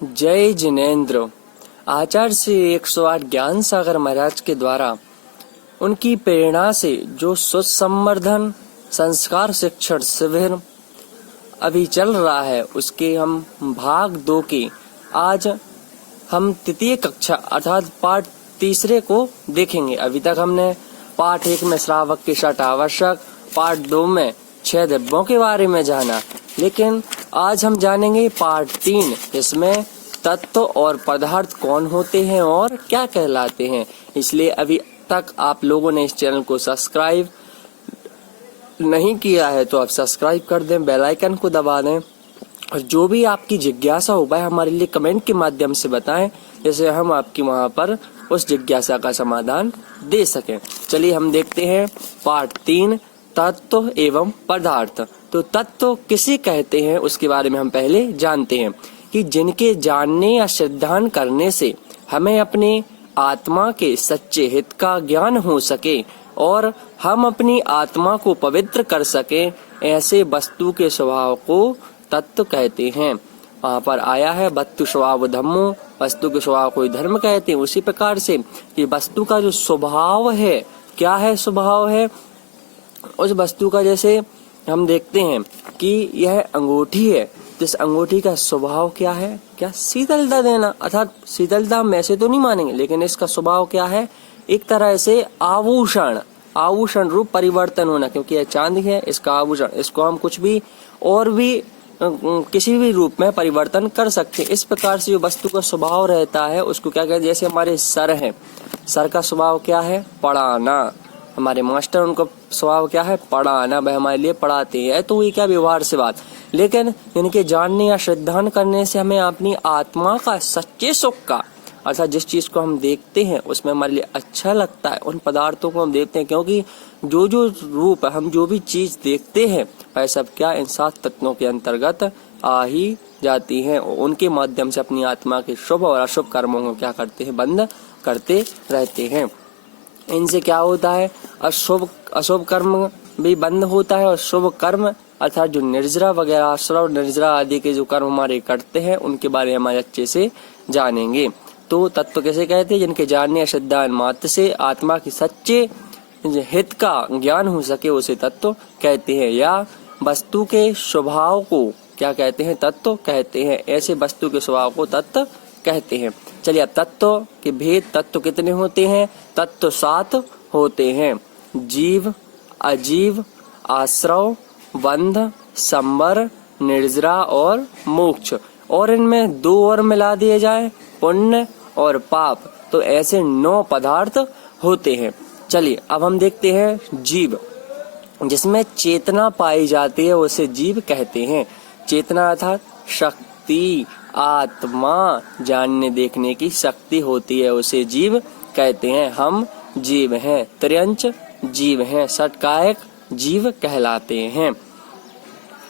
जय जिनेन्द्र। आचार्य श्री 108 ज्ञान सागर महाराज के द्वारा उनकी प्रेरणा से जो सुसंवर्धन संस्कार शिक्षण शिविर अभी चल रहा है, उसके हम भाग 2 के आज हम तृतीय कक्षा अर्थात पाठ तीसरे को देखेंगे। अभी तक हमने पाठ 1 में श्रावक के 6 आवश्यक, पाठ 2 में 6 द्रव्यों के बारे में जाना, लेकिन आज हम जानेंगे पाठ 3, इसमें तत्व और पदार्थ कौन होते हैं और क्या कहलाते हैं। इसलिए अभी तक आप लोगों ने इस चैनल को सब्सक्राइब नहीं किया है तो आप सब्सक्राइब कर दें, बेल आइकन को दबा दें और जो भी आपकी जिज्ञासा हो वह हमारे लिए कमेंट के माध्यम से बताएं, जैसे हम आपकी वहां पर उस जिज्ञासा का समाधान दे सकें। चलिए हम देखते हैं पाठ 3, तत्व एवं पदार्थ। तो तत्व किसे कहते हैं उसके बारे में हम पहले जानते हैं कि जिनके जानने या सिद्धांत करने से हमें अपने आत्मा के सच्चे हित का ज्ञान हो सके और हम अपनी आत्मा को पवित्र कर सके, ऐसे वस्तु के स्वभाव को तत्व कहते हैं। वहाँ पर आया है वस्तु स्वभाव धम्मो, वस्तु के स्वभाव को धर्म कहते हैं। उसी प्रकार से ये वस्तु का जो स्वभाव है, क्या है स्वभाव है उस वस्तु का, जैसे हम देखते हैं कि यह अंगूठी है, इस अंगूठी का स्वभाव क्या है, क्या शीतलता देना, अर्थात शीतलता हम ऐसे तो नहीं मानेंगे, लेकिन इसका स्वभाव क्या है, एक तरह से आभूषण रूप परिवर्तन होना, क्योंकि यह चांदी है, इसका आभूषण, इसको हम कुछ भी और भी किसी भी रूप में परिवर्तन कर सकते हैं। इस प्रकार से जो वस्तु का स्वभाव रहता है उसको क्या कहते हैं। जैसे हमारे सर है, सर का स्वभाव क्या है, पढ़ाना। हमारे मास्टर, उनका स्वभाव क्या है, पढ़ाना, वह हमारे लिए पढ़ाते हैं। तो ये क्या व्यवहार से बात, लेकिन इनके जानने या श्रद्धान करने से हमें अपनी आत्मा का सच्चे सुख का, अर्थात जिस चीज को हम देखते हैं उसमें हमारे लिए अच्छा लगता है, उन पदार्थों को हम देखते हैं, क्योंकि जो जो रूप हम जो भी चीज देखते हैं वह सब क्या इन 7 तत्वों के अंतर्गत आ ही जाती हैं। उनके माध्यम से अपनी आत्मा के शुभ और अशुभ कर्मों को क्या करते हैं, बंद करते रहते हैं। इनसे क्या होता है, अशुभ कर्म भी बंद होता है और शुभ कर्म अर्थात जो निर्जरा वगैरह, आश्रव निर्जरा आदि के जो कर्म हमारे करते हैं उनके बारे में हम अच्छे से जानेंगे। तो तत्व कैसे कहते हैं, जिनके जानने या श्रद्धा मात्र से आत्मा के सच्चे हित का ज्ञान हो सके उसे तत्व कहते हैं। या वस्तु के स्वभाव को क्या कहते हैं, तत्व कहते हैं। ऐसे वस्तु के स्वभाव को तत्व कहते हैं। चलिए अब तत्व के भेद, तत्व कितने होते हैं, तत्व 7 होते हैं। जीव, अजीव, आश्रव, बंध, संवर, निर्जरा और मोक्ष। और इनमें 2 और मिला दिए जाए, पुण्य और पाप, तो ऐसे 9 पदार्थ होते हैं। चलिए अब हम देखते हैं जीव, जिसमें चेतना पाई जाती है उसे जीव कहते हैं। चेतना अर्थात शक्ति, आत्मा, जानने देखने की शक्ति होती है, उसे जीव कहते हैं। हम जीव हैं, त्र्यंच जीव हैं, षटकायक जीव कहलाते हैं।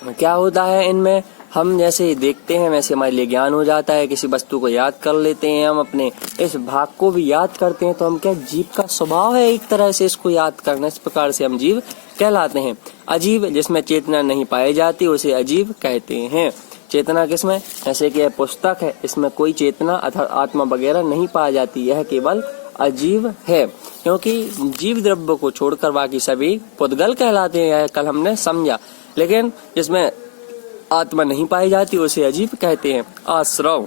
क्या होता है इनमें, हम जैसे देखते हैं वैसे हमारे लिए ज्ञान हो जाता है। किसी वस्तु को याद कर लेते हैं, हम अपने इस भाग को भी याद करते हैं, तो हम क्या, जीव का स्वभाव है एक तरह से इसको याद करना, इस प्रकार से हम जीव कहलाते हैं। अजीव, जिसमें चेतना नहीं पाई जाती उसे अजीव कहते हैं। चेतना किसमें, जैसे कि यह पुस्तक है, इसमें कोई चेतना अर्थात आत्मा वगैरह नहीं पाई जाती, यह केवल अजीव है, क्योंकि जीव द्रव्य को छोड़कर बाकी सभी पुद्गल कहलाते हैं, यह कल हमने समझा। लेकिन जिसमें आत्मा नहीं पाई जाती उसे अजीव कहते हैं। आश्रव,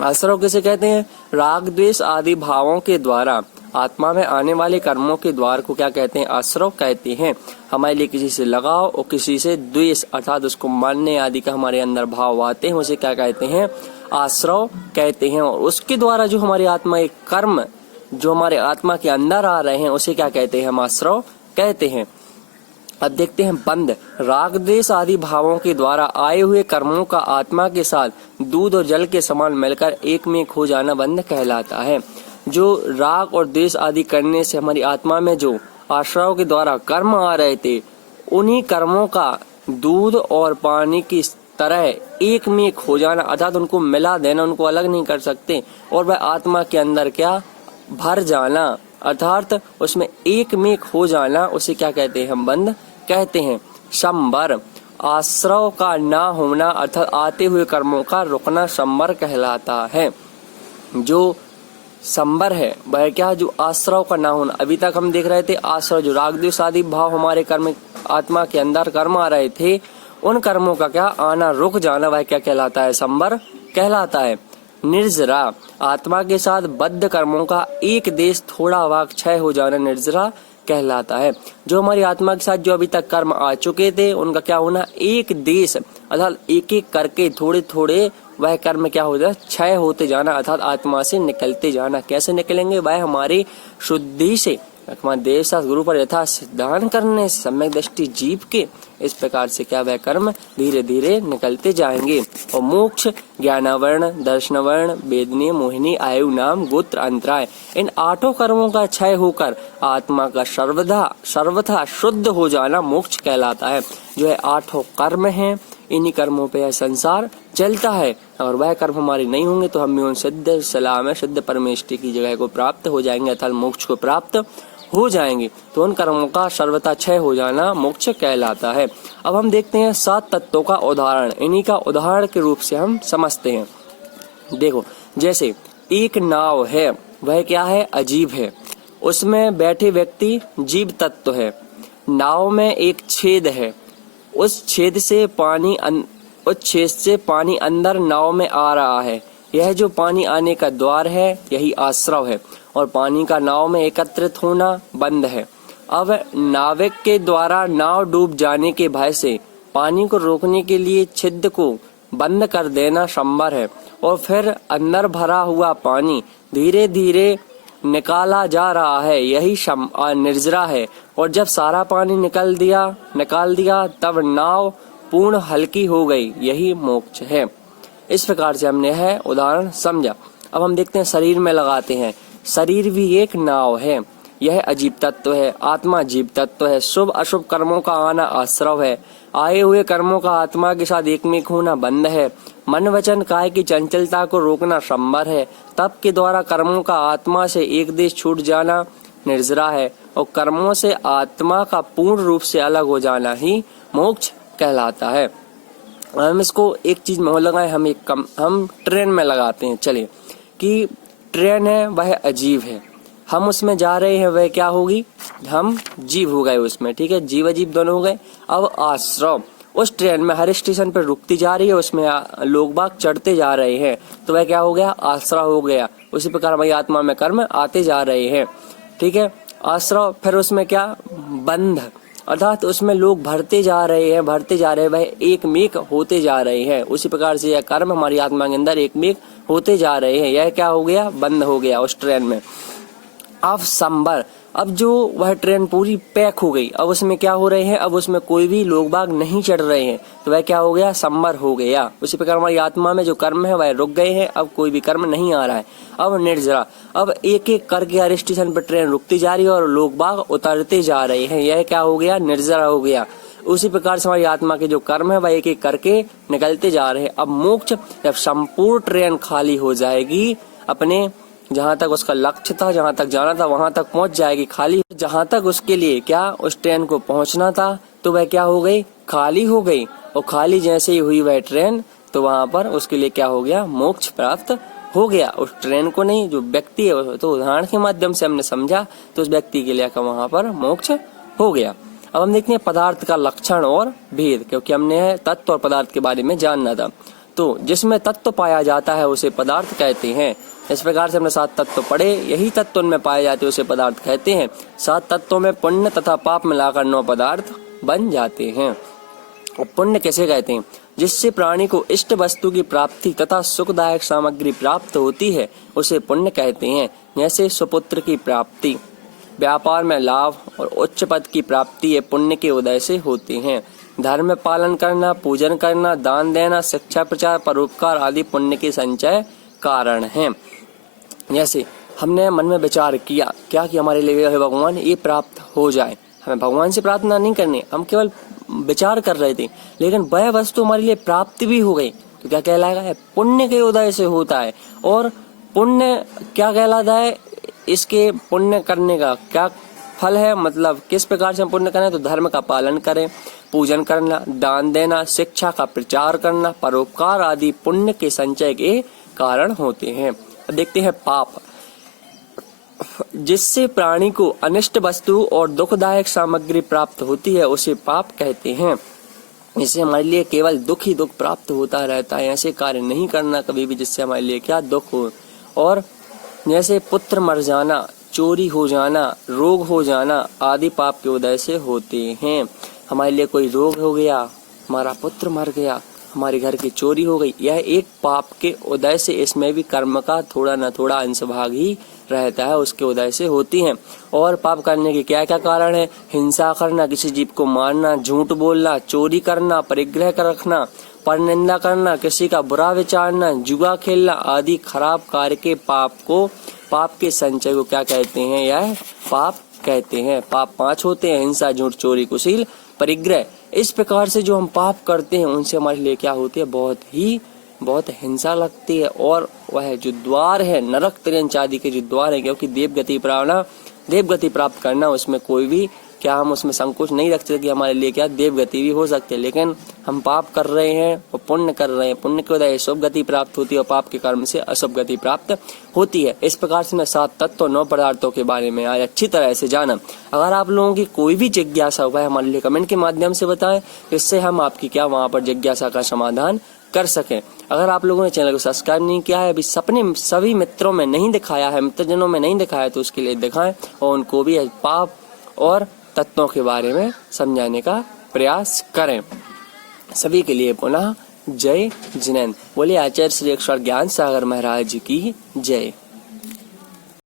आश्रव किसे कहते हैं, राग द्वेष आदि भावों के द्वारा आत्मा में आने वाले कर्मों के द्वार को क्या कहते हैं, आश्रव कहते हैं। हमारे लिए किसी से लगाव और किसी से द्वेष अर्थात उसको मानने आदि का हमारे अंदर भाव आते हैं, उसे क्या कहते हैं, आश्रव कहते हैं। और उसके द्वारा जो हमारी आत्मा एक कर्म जो हमारे आत्मा के अंदर आ रहे हैं उसे क्या कहते हैं, हम आश्रव कहते हैं। अब देखते हैं बंध, राग द्वेष आदि भावों के द्वारा आए हुए कर्मों का आत्मा के साथ दूध और जल के समान मिलकर एक में खो जाना बंध कहलाता है। जो राग और द्वेष आदि करने से हमारी आत्मा में जो आश्रव के द्वारा कर्म आ रहे थे, उन्हीं कर्मों का दूध और पानी की तरह एक में खो जाना अर्थात उनको मिला देना, उनको अलग नहीं कर सकते, और वह आत्मा के अंदर क्या भर जाना अर्थात उसमें एक में खो जाना, उसे क्या कहते हैं, हम बंध कहते हैं। संवर, आश्रव का ना होना अर्थात आते हुए कर्मों का रुकना संवर कहलाता है। जो संबर है वह क्या, जो आश्रव का ना होना। अभी तक हम देख रहे थे आश्रव, जो राग द्वेष आदि भाव हमारे कर्म आत्मा के अंदर कर्म आ रहे थे, उन कर्मों का क्या आना रुक जाना, वह क्या कहलाता है, संबर कहलाता है। निर्जरा, आत्मा के साथ बद्ध कर्मों का एक देश थोड़ा भाग क्षय हो जाना निर्जरा कहलाता है। जो हमारी आत्मा के साथ जो अभी तक कर्म आ चुके थे उनका क्या होना, एक देश अर्थात एक एक करके थोड़े थोड़े वह कर्म क्या हो जाए, क्षय होते जाना अर्थात आत्मा से निकलते जाना। कैसे निकलेंगे, वह हमारी शुद्धि से, हमारे देव शास्त्र गुरु पर यथा सिद्धांत करने से, सम्यक दृष्टि जीव के, इस प्रकार से क्या वह कर्म धीरे धीरे निकलते जाएंगे। और मोक्ष ज्ञानावर्ण, दर्शनवर्ण, वेदनीय, मोहिनी, आयु, नाम, गोत्र, अंतराय, इन 8 कर्मों का क्षय होकर आत्मा का सर्वथा शुद्ध हो जाना मोक्ष कहलाता है। जो है 8 कर्म हैं, इन्हीं कर्मों पे यह संसार चलता है। अगर वह कर्म हमारे नहीं होंगे तो हम भी सिद्ध सलाम सिद्ध परमेष्टि की जगह को प्राप्त हो जाएंगे अर्थात मोक्ष को प्राप्त हो जाएंगे। तो उन कर्मों का सर्वथा क्षय हो जाना मोक्ष कहलाता है। अब हम देखते हैं 7 तत्वों का उदाहरण, इन्हीं का उदाहरण के रूप से हम समझते हैं। देखो, जैसे एक नाव है, वह क्या है, अजीब है, उसमें बैठे व्यक्ति जीव तत्व है। नाव में एक छेद है, उस छेद से पानी अंदर नाव में आ रहा है। यह जो पानी आने का द्वार है यही आश्रव है, और पानी का नाव में एकत्रित होना बंद है। अब नाविक के द्वारा नाव डूब जाने के भय से पानी को रोकने के लिए छिद्र को बंद कर देना संभव है, और फिर अंदर भरा हुआ पानी धीरे धीरे निकाला जा रहा है, यही निर्जरा है। और जब सारा पानी निकाल दिया तब नाव पूर्ण हल्की हो गई, यही मोक्ष है। इस प्रकार से हमने है उदाहरण समझा। अब हम देखते हैं शरीर में लगाते हैं। शरीर भी एक नाव है, यह अजीब तत्व है, आत्मा जीव तत्व है। शुभ अशुभ कर्मों का आना आश्रव है, आए हुए कर्मों का आत्मा के साथ एकमेक होना बंद है। मन वचन काय की चंचलता को रोकना संभव है। तप के द्वारा कर्मों का आत्मा से एक देश छूट जाना निर्जरा है, और कर्मों से आत्मा का पूर्ण रूप से अलग हो जाना ही मोक्ष कहलाता है। हम इसको एक चीज में लगाए, हम ट्रेन में लगाते हैं। चलिए कि ट्रेन है वह अजीब है, हम उसमें जा रहे हैं, वह क्या होगी, हम जीव हो गए उसमें, ठीक है, जीव अजीब दोनों हो गए। अब आश्रव, उस ट्रेन में हर स्टेशन पर रुकती जा रही है, उसमें लोग बाग चढ़ते जा रहे हैं, तो वह क्या हो गया, आश्रव हो गया। उसी प्रकार हमारी आत्मा में कर्म आते जा रहे हैं, ठीक है, आश्रव। फिर उसमें क्या, बंध, अर्थात उसमें लोग भरते जा रहे हैं, वह एक मेक होते जा रहे हैं। उसी प्रकार से यह कर्म हमारी आत्मा के अंदर एक मेक होते जा रहे हैं, यह क्या हो गया, बंद हो गया उस ट्रेन में। अब संबर, अब जो वह ट्रेन पूरी पैक हो गई, अब उसमें क्या हो रहे हैं, अब उसमें कोई भी लोग बाग नहीं चढ़ रहे हैं, तो वह क्या हो गया, संबर हो गया। उसी प्रकार हमारी आत्मा में जो कर्म है वह रुक गए हैं, अब कोई भी कर्म नहीं आ रहा है। अब निर्जरा, अब एक एक करके हर स्टेशन पर ट्रेन रुकती जा रही है और लोग बाग उतरते जा रहे हैं, यह क्या हो गया, निर्जरा हो गया। उसी प्रकार से हमारी आत्मा के जो कर्म है वह एक एक करके निकलते जा रहे हैं। अब मोक्ष, जब संपूर्ण ट्रेन खाली हो जाएगी, अपने जहाँ तक उसका लक्ष्य था, जहाँ तक जाना था वहां तक पहुंच जाएगी, खाली जहाँ तक उसके लिए क्या उस ट्रेन को पहुंचना था, तो वह क्या हो गई, खाली हो गई। और खाली जैसे ही हुई वह ट्रेन, तो वहां पर उसके लिए क्या हो गया, मोक्ष प्राप्त हो गया। उस ट्रेन को नहीं, जो व्यक्ति है, तो उदाहरण के माध्यम से हमने समझा, तो उस व्यक्ति के लिए वहां पर मोक्ष हो गया। अब हम देखते हैं पदार्थ का लक्षण और भेद, क्योंकि हमने तत्व और पदार्थ के बारे में जानना था। तो जिसमें तत्व पाया जाता है उसे पदार्थ कहते हैं। इस प्रकार से हमने 7 तत्व पढ़े, यही तत्व उनमें पाए जाते हैं उसे पदार्थ कहते हैं। 7 तत्वों में पुण्य तथा पाप मिलाकर 9 पदार्थ बन जाते हैं। और पुण्य कैसे कहते हैं, जिससे प्राणी को इष्ट वस्तु की प्राप्ति तथा सुखदायक सामग्री प्राप्त होती है उसे पुण्य कहते हैं। जैसे सुपुत्र की प्राप्ति, व्यापार में लाभ और उच्च पद की प्राप्ति ये पुण्य के उदय से होते हैं। धर्म पालन करना, पूजन करना, दान देना, शिक्षा प्रचार, परोपकार आदि पुण्य के संचय कारण हैं। जैसे हमने मन में विचार किया क्या कि हमारे लिए भगवान ये प्राप्त हो जाए, हमें भगवान से प्रार्थना नहीं करनी, हम केवल विचार कर रहे थे, लेकिन वह वस्तु हमारे लिए प्राप्ति भी हो गई, तो क्या कहलाएगा, है पुण्य के उदय से होता है। और पुण्य क्या कहलाता है, इसके पुण्य करने का क्या फल है, मतलब किस प्रकार से हम पुण्य करें, तो धर्म का पालन करें, पूजन करना, दान देना, शिक्षा का प्रचार करना, परोपकार आदि पुण्य के संचय के कारण होते हैं। देखते हैं पाप। जिससे प्राणी को अनिष्ट वस्तु और दुखदायक सामग्री प्राप्त होती है उसे पाप कहते हैं। इससे हमारे लिए केवल दुख ही दुख प्राप्त होता रहता है। ऐसे कार्य नहीं करना कभी भी जिससे हमारे लिए क्या दुख हो। और जैसे पुत्र मर जाना, चोरी हो जाना, रोग हो जाना आदि पाप के उदय से होते हैं। हमारे लिए कोई रोग हो गया, हमारा पुत्र मर गया, हमारे घर की चोरी हो गई, यह एक पाप के उदय से, इसमें भी कर्म का थोड़ा न थोड़ा अंश भाग ही रहता है, उसके उदय से होती हैं। और पाप करने के क्या क्या कारण है? हिंसा करना, किसी जीव को मारना, झूठ बोलना, चोरी करना, परिग्रह कर रखना, परनिंदा करना, किसी का बुरा विचारना, जुआ खेलना आदि खराब कार्य के पाप के संचय को क्या कहते हैं? यह पाप कहते हैं। पाप 5 होते हैं: हिंसा, झूठ, चोरी, कुशील, परिग्रह। इस प्रकार से जो हम पाप करते हैं उनसे हमारे लिए क्या होती है? बहुत हिंसा लगती है। और वह जो द्वार है नरक तिर्यंच आदि के जो द्वार है, क्योंकि देवगति प्राप्त करना, उसमें कोई भी क्या हम उसमें संकोच नहीं रखते कि हमारे लिए क्या देवगति भी हो सकती है। लेकिन हम पाप कर रहे हैं और पुण्य कर रहे हैं, पुण्य के उदय शुभ गति प्राप्त होती है और पाप के कर्म से अशुभ गति प्राप्त होती है। इस प्रकार से मैं 7 तत्व 9 पदार्थों के बारे में आज अच्छी तरह से जाना। अगर आप लोगों की कोई भी जिज्ञासा हुआ है हमारे लिए कमेंट के माध्यम से बताएं, इससे हम आपकी क्या वहाँ पर जिज्ञासा का समाधान कर सकें। अगर आप लोगों ने चैनल को सब्सक्राइब नहीं किया है, अभी सभी मित्रों में नहीं दिखाया है, मित्रजनों में नहीं दिखाया है, तो उसके लिए दिखाएं और उनको भी पाप और तत्वों के बारे में समझाने का प्रयास करें। सभी के लिए पुनः जय जिनेन्द्र। बोलिए आचार्य श्री अक्षर ज्ञान सागर महाराज की जय।